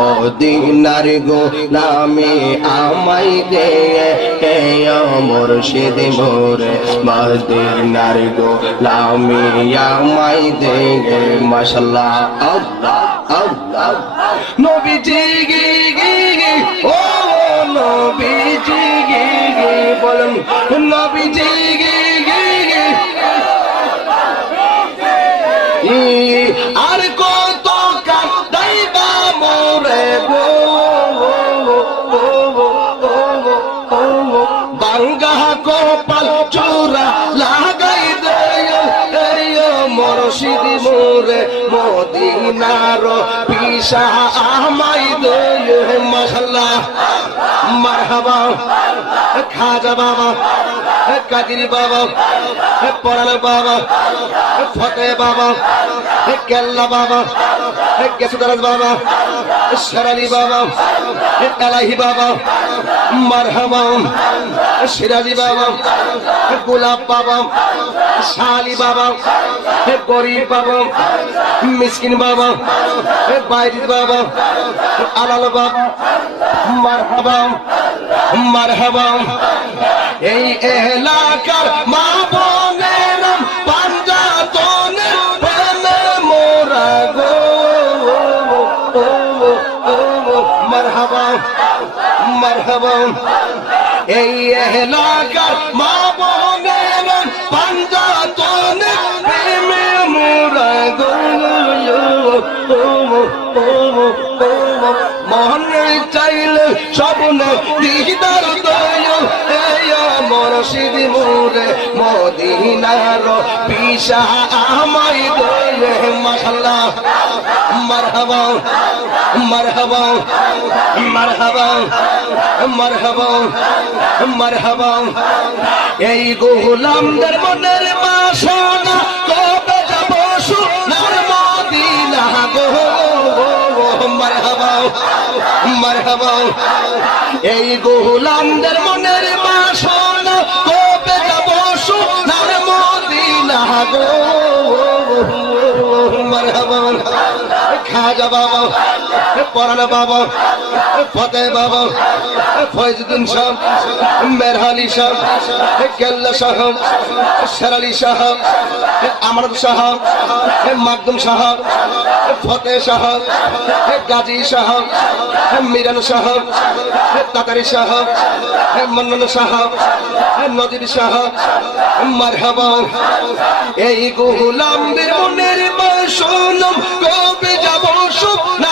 মদিনার গোলামি আমায় দে মুর্শিদ মোরে মদিনার গোলামি আমায় দে মাশাআল্লাহ আল্লাহ আল্লাহ নবীজি ও নবীজি বলেন নবীজি আর কত কাঁদাইবা মোরে গো বাঙ্গা কপাল চূড়া লাগাই দে মুর্শিদ মোরে মদিনার পিসা আমায় দে মাশাআল্লাহ মারহাবা খাজা বাবা কাদির বাবা পরাণ বাবা ফতে বাবা কেল্লা বাবা কেসুদারাজ বাবা শেরালি বাবা এলাহি বাবা মারহাবা সিরাজি বাবা গোলাপ বাবা শালি বাবা গরিব বাবা মিসকিন বাবা বাইরিদ বাবা আলাল বাবা মারহাবা মারহাবা এই এলাকার মা বোনের পাঞ্জাতনের প্রেমে মোরা গো মারহাবা মারহাবা এই এলাকার মা বোনের পাঞ্জাতনের প্রেমে মোরা গো মনে চাইলে স্বপ্নে দিদার মুর্শিদ মোরে মদিনার পিসা আমায় দে মাশাআল্লাহ মারহাবা মারহাবা মারহাবা মারহাবা মারহাবা এই গোলামদের মনের বাসনা কবে যাব সোনার মদিনা গো মারহাবা মারহাবা এই গোলামদের মনের বাসনা কবে যাব সোনার মদিনা গো মারহাবা খাজা বাবা পরাণ বাবা ফতে বাবা ফয়জুদ্দিন শাহ মেরহালি শাহ কেল্লা শাহ শেরালি শাহ আমানত শাহ মাকদুম শাহ ফতে শাহ গাজী শাহ মিরান শাহ তাতারি শাহ মন্নন শাহ নদীর শাহ মারহাবা এই গোলামদের মনের বাসনা কবে যাব সোনা